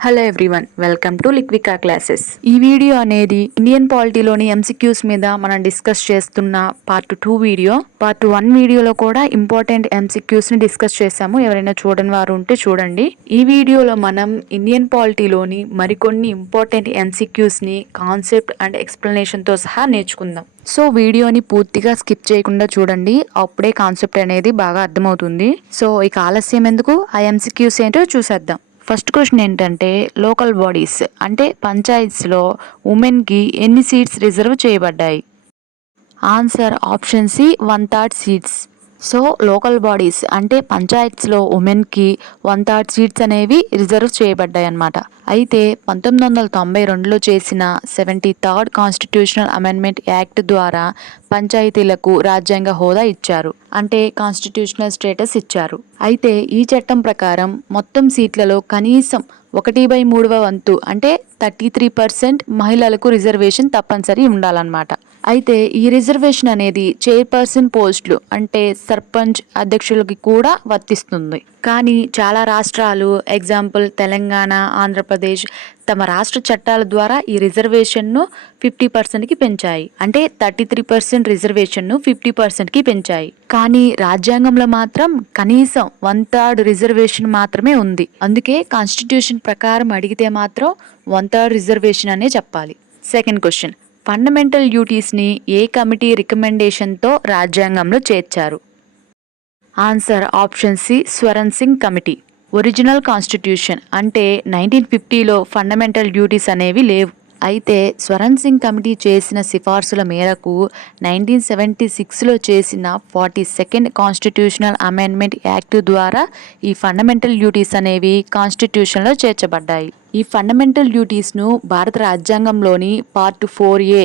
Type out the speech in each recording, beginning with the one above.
Hello everyone, welcome to Liquica classes. ఈ video అనేది Indian పాలిటీలోని ఎంసీక్యూస్ మీద మనం డిస్కస్ చేస్తున్న పార్ట్ 2 వీడియో. పార్ట్ 1 వీడియోలో కూడా ఇంపార్టెంట్ ఎంసీక్యూస్ ని డిస్కస్ చేసాము. ఎవరైనా చూడని వారు ఉంటే చూడండి. ఈ వీడియోలో మనం ఇండియన్ పాలిటీలోని మరికొన్ని ఇంపార్టెంట్ ఎంసీక్యూస్ ని కాన్సెప్ట్ అండ్ ఎక్స్ప్లెనేషన్ తో సహా నేర్చుకుందాం. సో వీడియోని పూర్తిగా స్కిప్ చేయకుండా చూడండి, అప్పుడే కాన్సెప్ట్ అనేది బాగా అర్థమవుతుంది. సో ఇక ఆలస్యం ఎందుకు, ఆ ఎంసీక్యూస్ ఏంటో చూసేద్దాం. ఫస్ట్ క్వశ్చన్ ఏంటంటే, లోకల్ బాడీస్ అంటే పంచాయత్స్లో ఉమెన్కి ఎన్ని సీట్స్ రిజర్వ్ చేయబడ్డాయి? Answer option C 1/3 seats. So local bodies అంటే పంచాయత్స్లో ఉమెన్కి 1/3 సీట్స్ అనేవి రిజర్వ్ చేయబడ్డాయి అన్నమాట. అయితే 1992లో చేసిన 73rd కాన్స్టిట్యూషనల్ అమెండ్మెంట్ యాక్ట్ ద్వారా పంచాయతీలకు రాజ్యాంగ హోదా ఇచ్చారు, అంటే కాన్స్టిట్యూషనల్ స్టేటస్ ఇచ్చారు. అయితే ఈ చట్టం ప్రకారం మొత్తం సీట్లలో కనీసం 1/3 వంతు అంటే 33% మహిళలకు రిజర్వేషన్ తప్పనిసరి ఉండాలన్నమాట. అయితే ఈ రిజర్వేషన్ అనేది చైర్పర్సన్ పోస్టులు అంటే సర్పంచ్ అధ్యక్షులకి కూడా వర్తిస్తుంది. కానీ చాలా రాష్ట్రాలు, ఎగ్జాంపుల్ తెలంగాణ, ఆంధ్రప్రదేశ్, తమ రాష్ట్ర చట్టాల ద్వారా ఈ రిజర్వేషన్ను 50%కి పెంచాయి. అంటే 33% రిజర్వేషన్ను 50%కి పెంచాయి. కానీ రాజ్యాంగంలో మాత్రం కనీసం 1/3 రిజర్వేషన్ మాత్రమే ఉంది. అందుకే కాన్స్టిట్యూషన్ ప్రకారం అడిగితే మాత్రం 1/3 రిజర్వేషన్ అనే చెప్పాలి. సెకండ్ క్వశ్చన్, ఫండమెంటల్ డ్యూటీస్ని ఏ కమిటీ రికమెండేషన్తో రాజ్యాంగంలో చేర్చారు? Answer option C Swaran Singh committee. Original constitution అంటే 1950లో ఫండమెంటల్ డ్యూటీస్ అనేవి లేవు. అయితే స్వరణ్ సింగ్ కమిటీ చేసిన సిఫార్సుల మేరకు 1976లో చేసిన 42nd కాన్స్టిట్యూషనల్ అమెండ్మెంట్ యాక్ట్ ద్వారా ఈ ఫండమెంటల్ డ్యూటీస్ అనేవి కాన్స్టిట్యూషన్లో చేర్చబడ్డాయి. ఈ ఫండమెంటల్ డ్యూటీస్ను భారత రాజ్యాంగంలోని పార్ట్ 4A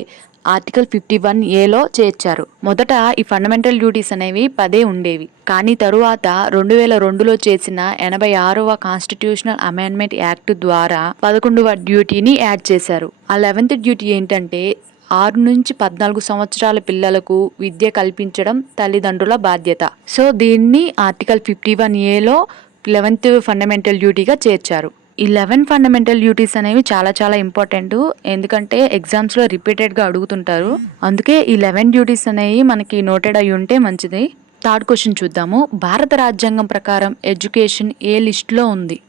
ఆర్టికల్ 51Aలో చేర్చారు. మొదట ఈ ఫండమెంటల్ డ్యూటీస్ అనేవి 10 ఉండేవి. కానీ తరువాత 2002లో చేసిన 86వ కాన్స్టిట్యూషనల్ అమెండ్మెంట్ యాక్ట్ ద్వారా 11వ డ్యూటీని యాడ్ చేశారు. ఆ 11th డ్యూటీ ఏంటంటే 6 నుంచి 14 సంవత్సరాల పిల్లలకు విద్య కల్పించడం తల్లిదండ్రుల బాధ్యత. సో దీన్ని ఆర్టికల్ 51Aలో 11th ఫండమెంటల్ డ్యూటీగా చేర్చారు. ఈ 11 ఫండమెంటల్ డ్యూటీస్ అనేవి చాలా ఇంపార్టెంట్, ఎందుకంటే ఎగ్జామ్స్లో రిపీటెడ్గా అడుగుతుంటారు. అందుకే ఈ 11 డ్యూటీస్ అనేవి మనకి నోటెడ్ అయి ఉంటే మంచిది. థర్డ్ క్వశ్చన్ చూద్దాము. భారత రాజ్యాంగం ప్రకారం ఎడ్యుకేషన్ ఏ లిస్టులో ఉంది?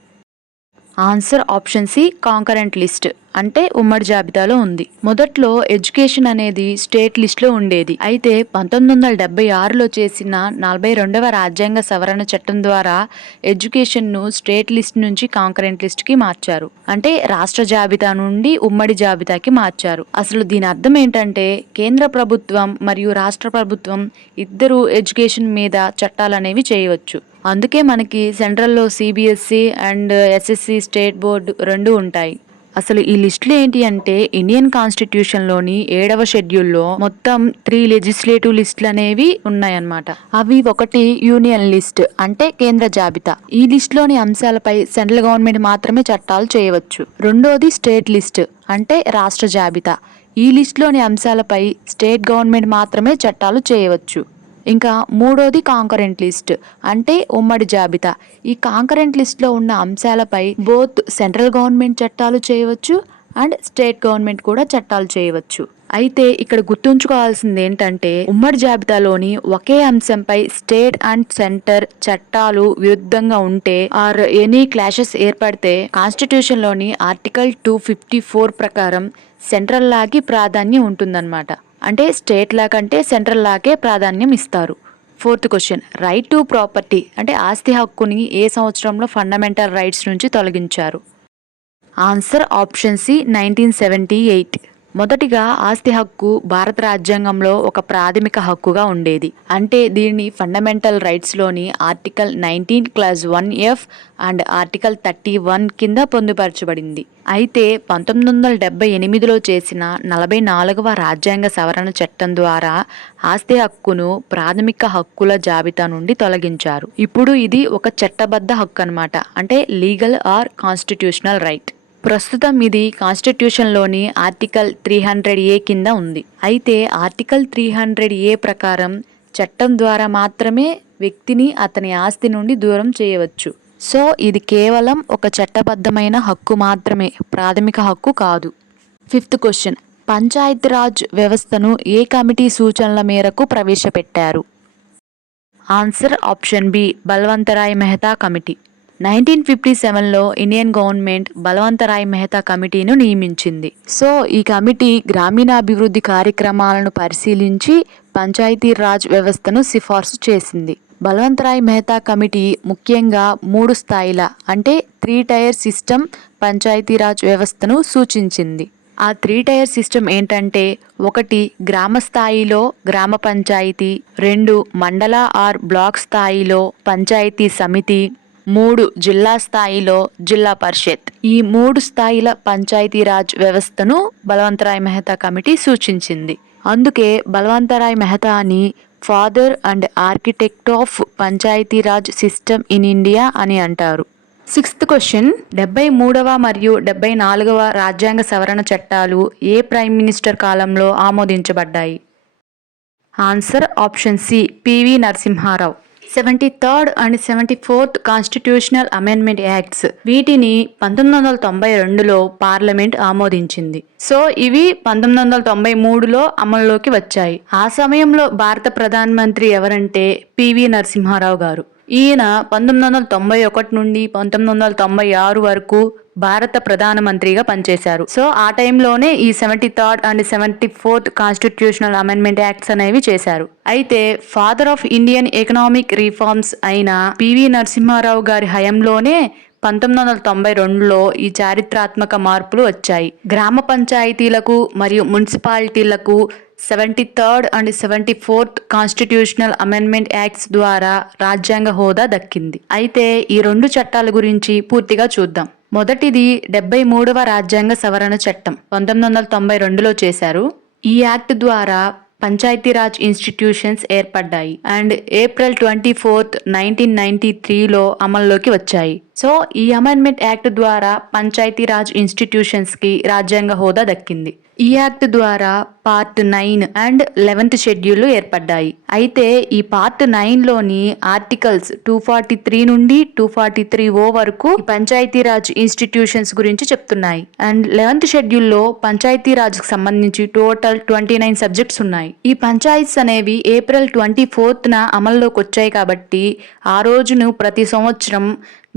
Answer option C concurrent list అంటే ఉమ్మడి జాబితాలో ఉంది. మొదట్లో ఎడ్యుకేషన్ అనేది స్టేట్ లిస్ట్లో ఉండేది. అయితే 1976లో చేసిన 42వ రాజ్యాంగ సవరణ చట్టం ద్వారా ఎడ్యుకేషన్ను స్టేట్ లిస్ట్ నుంచి కాంకరెంట్ లిస్ట్కి మార్చారు. అంటే రాష్ట్ర జాబితా నుండి ఉమ్మడి జాబితాకి మార్చారు. అసలు దీని అర్థం ఏంటంటే కేంద్ర ప్రభుత్వం మరియు రాష్ట్ర ప్రభుత్వం ఇద్దరు ఎడ్యుకేషన్ మీద చట్టాలు అనేవి చేయవచ్చు. అందుకే మనకి సెంట్రల్లో CBSE and SSC state board 2 ఉంటాయి. అసలు ఈ లిస్టులు ఏంటి అంటే ఇండియన్ కాన్స్టిట్యూషన్లోని 7వ షెడ్యూల్లో మొత్తం 3 లెజిస్లేటివ్ లిస్టులు అనేవి ఉన్నాయన్నమాట. అవి ఒకటి యూనియన్ లిస్ట్ అంటే కేంద్ర జాబితా. ఈ లిస్టులోని అంశాలపై సెంట్రల్ గవర్నమెంట్ మాత్రమే చట్టాలు చేయవచ్చు. రెండోది స్టేట్ లిస్ట్ అంటే రాష్ట్ర జాబితా. ఈ లిస్టులోని అంశాలపై స్టేట్ గవర్నమెంట్ మాత్రమే చట్టాలు చేయవచ్చు. ఇంకా మూడోది కాంకరెంట్ లిస్ట్ అంటే ఉమ్మడి జాబితా. ఈ కాంకరెంట్ లిస్ట్లో ఉన్న అంశాలపై బోత్ సెంట్రల్ గవర్నమెంట్ చట్టాలు చేయవచ్చు అండ్ స్టేట్ గవర్నమెంట్ కూడా చట్టాలు చేయవచ్చు. అయితే ఇక్కడ గుర్తుంచుకోవాల్సింది ఏంటంటే ఉమ్మడి జాబితాలోని ఒకే అంశంపై స్టేట్ అండ్ సెంటర్ చట్టాలు విరుద్ధంగా ఉంటే ఆర్ ఎనీ క్లాషెస్ ఏర్పడితే కాన్స్టిట్యూషన్లోని ఆర్టికల్ 254 ప్రకారం సెంట్రల్ లాకి ప్రాధాన్యం ఉంటుందన్నమాట. అంటే స్టేట్ లా కంటే సెంట్రల్ లాకే ప్రాధాన్యం ఇస్తారు. Fourth question, right to property అంటే ఆస్తి హక్కుని ఏ సంవత్సరంలో ఫండమెంటల్ రైట్స్ నుంచి తొలగించారు? Answer option C 1978. మొదటిగా ఆస్తి హక్కు భారత రాజ్యాంగంలో ఒక ప్రాథమిక హక్కుగా ఉండేది. అంటే దీన్ని ఫండమెంటల్ రైట్స్లోని article 19 clause 1F and article 31 కింద పొందుపరచబడింది. అయితే 1978లో చేసిన 44వ రాజ్యాంగ సవరణ చట్టం ద్వారా ఆస్తి హక్కును ప్రాథమిక హక్కుల జాబితా నుండి తొలగించారు. ఇప్పుడు ఇది ఒక చట్టబద్ధ హక్కు అన్నమాట, అంటే లీగల్ ఆర్ కాన్స్టిట్యూషనల్ రైట్. ప్రస్తుతం ఇది కాన్స్టిట్యూషన్లోని ఆర్టికల్ 300A కింద ఉంది. అయితే ఆర్టికల్ 300A ప్రకారం చట్టం ద్వారా మాత్రమే వ్యక్తిని అతని ఆస్తి నుండి దూరం చేయవచ్చు. సో ఇది కేవలం ఒక చట్టబద్ధమైన హక్కు మాత్రమే, ప్రాథమిక హక్కు కాదు. 5th క్వశ్చన్, పంచాయతీరాజ్ వ్యవస్థను ఏ కమిటీ సూచనల మేరకు ప్రవేశపెట్టారు? Answer option B, Balwantrai Mehta committee. 1957లో ఇండియన్ గవర్నమెంట్ బల్వంతరాయ్ మెహతా కమిటీను నియమించింది. సో ఈ కమిటీ గ్రామీణాభివృద్ధి కార్యక్రమాలను పరిశీలించి పంచాయతీరాజ్ వ్యవస్థను సిఫార్సు చేసింది. బల్వంతరాయ్ మెహతా కమిటీ ముఖ్యంగా 3 స్థాయిల అంటే 3 టైర్ సిస్టమ్ పంచాయతీరాజ్ వ్యవస్థను సూచించింది. ఆ 3 టైర్ సిస్టమ్ ఏంటంటే 1 గ్రామ స్థాయిలో గ్రామ పంచాయతీ, 2 మండల ఆర్ బ్లాక్ స్థాయిలో పంచాయతీ సమితి, 3 జిల్లా స్థాయిలో జిల్లా పరిషత్. ఈ 3 స్థాయిల పంచాయతీరాజ్ వ్యవస్థను బల్వంతరాయ్ మెహతా కమిటీ సూచించింది. అందుకే బల్వంతరాయ్ మెహతాని father and architect of Panchayati Raj system in India అని అంటారు. 6th క్వశ్చన్, 73వ మరియు 74వ రాజ్యాంగ సవరణ చట్టాలు ఏ ప్రైమ్ మినిస్టర్ కాలంలో ఆమోదించబడ్డాయి? Answer option C, PV Narasimha Rao. 73rd and 74th constitutional amendment acts, వీటిని 1992లో పార్లమెంట్ ఆమోదించింది. సో ఇవి 1993లో అమల్లోకి వచ్చాయి. ఆ సమయంలో భారత ప్రధానమంత్రి ఎవరంటే పివి నరసింహారావు గారు. ఈయన 1991 నుండి 1996 వరకు భారత ప్రధానమంత్రిగా పనిచేశారు. సో ఆ టైంలోనే ఈ 73rd and 74th constitutional amendment acts అనేవి చేశారు. అయితే father of Indian economic reforms అయిన పివి నరసింహారావు గారి హయాంలోనే 1992లో ఈ చారిత్రాత్మక మార్పులు వచ్చాయి. గ్రామ పంచాయతీలకు మరియు మున్సిపాలిటీలకు 73rd and 74th constitutional amendment acts ద్వారా రాజ్యాంగ హోదా దక్కింది. అయితే ఈ 2 చట్టాల గురించి పూర్తిగా చూద్దాం. మొదటిది 73వ రాజ్యాంగ సవరణ చట్టం 1992లో చేశారు. ఈ యాక్ట్ ద్వారా పంచాయతీరాజ్ ఇన్స్టిట్యూషన్స్ ఏర్పడ్డాయి అండ్ ఏప్రిల్ 24th 1993లో అమల్లోకి వచ్చాయి. సో ఈ అమెండ్మెంట్ యాక్ట్ ద్వారా పంచాయతీరాజ్ ఇన్స్టిట్యూషన్స్ కి రాజ్యాంగ హోదా దక్కింది. ఈ యాక్ట్ ద్వారా పార్ట్ 9 అండ్ 11th షెడ్యూల్ ఏర్పడ్డాయి. అయితే ఈ పార్ట్ 9లోని ఆర్టికల్స్ 243 నుండి 243O వరకు పంచాయతీరాజ్ ఇన్స్టిట్యూషన్స్ గురించి చెప్తున్నాయి. అండ్ 11th షెడ్యూల్లో పంచాయతీరాజ్ కి సంబంధించి టోటల్ 29 సబ్జెక్ట్స్ ఉన్నాయి. ఈ పంచాయత్స్ అనేవి ఏప్రిల్ 24th అమల్లోకి వచ్చాయి కాబట్టి ఆ రోజును ప్రతి సంవత్సరం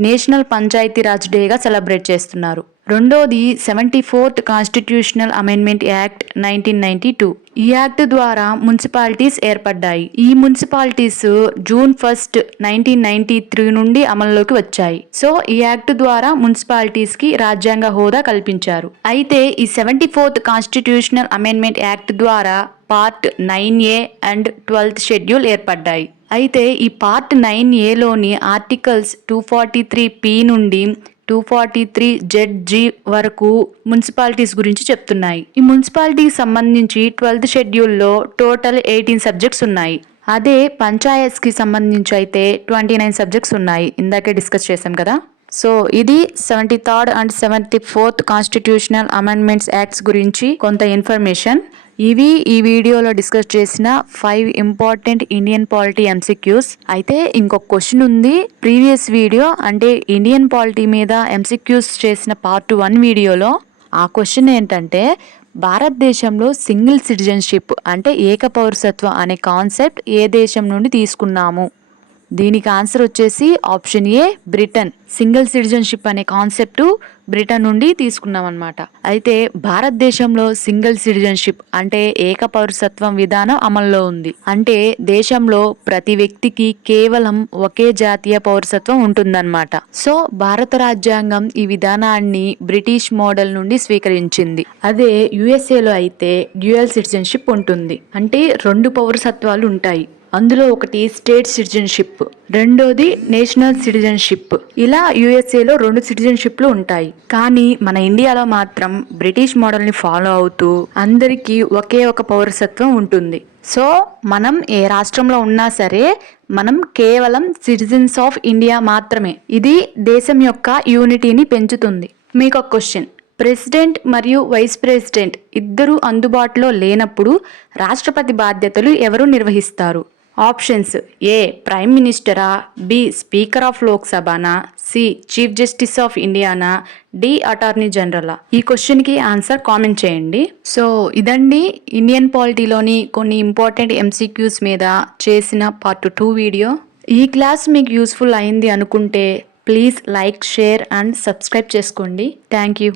నేషనల్ పంచాయతీరాజ్ డేగా సెలబ్రేట్ చేస్తున్నారు. రెండోది 74th కాన్స్టిట్యూషనల్ అమెండ్మెంట్ యాక్ట్ 1992. ఈ యాక్ట్ ద్వారా మున్సిపాలిటీస్ ఏర్పడ్డాయి. ఈ మున్సిపాలిటీస్ జూన్ 1st 1993 నుండి అమల్లోకి వచ్చాయి. సో ఈ యాక్ట్ ద్వారా మున్సిపాలిటీస్ కి రాజ్యాంగ హోదా కల్పించారు. అయితే ఈ 74th కాన్స్టిట్యూషనల్ అమెండ్మెంట్ యాక్ట్ ద్వారా part 9A and 12th schedule ఏర్పడ్డాయి. అయితే ఈ పార్ట్ 9Aలోని ఆర్టికల్స్ 243P నుండి 243ZG వరకు మున్సిపాలిటీస్ గురించి చెప్తున్నాయి. ఈ మున్సిపాలిటీకి సంబంధించి 12th షెడ్యూల్లో టోటల్ 18 సబ్జెక్ట్స్ ఉన్నాయి. అదే పంచాయత్స్ కి సంబంధించి అయితే 29 సబ్జెక్ట్స్ ఉన్నాయి. ఇందాకే డిస్కస్ చేసాం కదా. సో ఇది 73rd and 74th constitutional amendments acts గురించి కొంత ఇన్ఫర్మేషన్. ఇవి ఈ వీడియోలో డిస్కస్ చేసిన 5 ఇంపార్టెంట్ ఇండియన్ పాలిటీ MCQs. అయితే ఇంకొక క్వశ్చన్ ఉంది. ప్రీవియస్ వీడియో అంటే ఇండియన్ పాలిటీ మీద MCQs చేసిన పార్ట్ 1 వీడియోలో ఆ క్వశ్చన్ ఏంటంటే భారతదేశంలో సింగిల్ సిటిజన్షిప్ అంటే ఏక పౌరసత్వం అనే కాన్సెప్ట్ ఏ దేశం నుండి తీసుకున్నాము? దీనికి ఆన్సర్ వచ్చేసి option A, Britain. Single citizenship అనే కాన్సెప్ట్ బ్రిటన్ నుండి తీసుకున్నాం అనమాట. అయితే భారతదేశంలో సింగిల్ సిటిజన్షిప్ అంటే ఏక పౌరసత్వం విధానం అమల్లో ఉంది. అంటే దేశంలో ప్రతి వ్యక్తికి కేవలం ఒకే జాతీయ పౌరసత్వం ఉంటుందన్నమాట. సో భారత రాజ్యాంగం ఈ విధానాన్ని బ్రిటిష్ మోడల్ నుండి స్వీకరించింది. అదే యుఎస్ఏలో అయితే డ్యూయల్ సిటిజన్షిప్ ఉంటుంది. అంటే 2 పౌరసత్వాలు ఉంటాయి. అందులో ఒకటి స్టేట్ సిటిజన్షిప్, రెండోది నేషనల్ సిటిజన్షిప్. ఇలా యుఎస్ఏలో 2 సిటిజన్షిప్లు ఉంటాయి. కానీ మన ఇండియాలో మాత్రం బ్రిటిష్ మోడల్ని ఫాలో అవుతూ అందరికీ ఒకే ఒక పౌరసత్వం ఉంటుంది. సో మనం ఏ రాష్ట్రంలో ఉన్నా సరే మనం కేవలం సిటిజన్స్ ఆఫ్ ఇండియా మాత్రమే. ఇది దేశం యొక్క యూనిటీని పెంచుతుంది. మీకు ఒక క్వశ్చన్. ప్రెసిడెంట్ మరియు వైస్ ప్రెసిడెంట్ ఇద్దరు అందుబాటులో లేనప్పుడు రాష్ట్రపతి బాధ్యతలు ఎవరు నిర్వహిస్తారు? ఆప్షన్స్: ఏ ప్రైమ్ మినిస్టరా, బి స్పీకర్ ఆఫ్ లోక్సభనా, సి చీఫ్ జస్టిస్ ఆఫ్ ఇండియానా, డి అటార్నీ జనరలా? ఈ క్వశ్చన్కి ఆన్సర్ కామెంట్ చేయండి. సో ఇదండి ఇండియన్ పాలిటీలోని కొన్ని ఇంపార్టెంట్ ఎంసీక్యూస్ మీద చేసిన పార్ట్ 2 వీడియో. ఈ క్లాస్ మీకు యూస్ఫుల్ అయింది అనుకుంటే please like, share and subscribe చేసుకోండి. Thank you.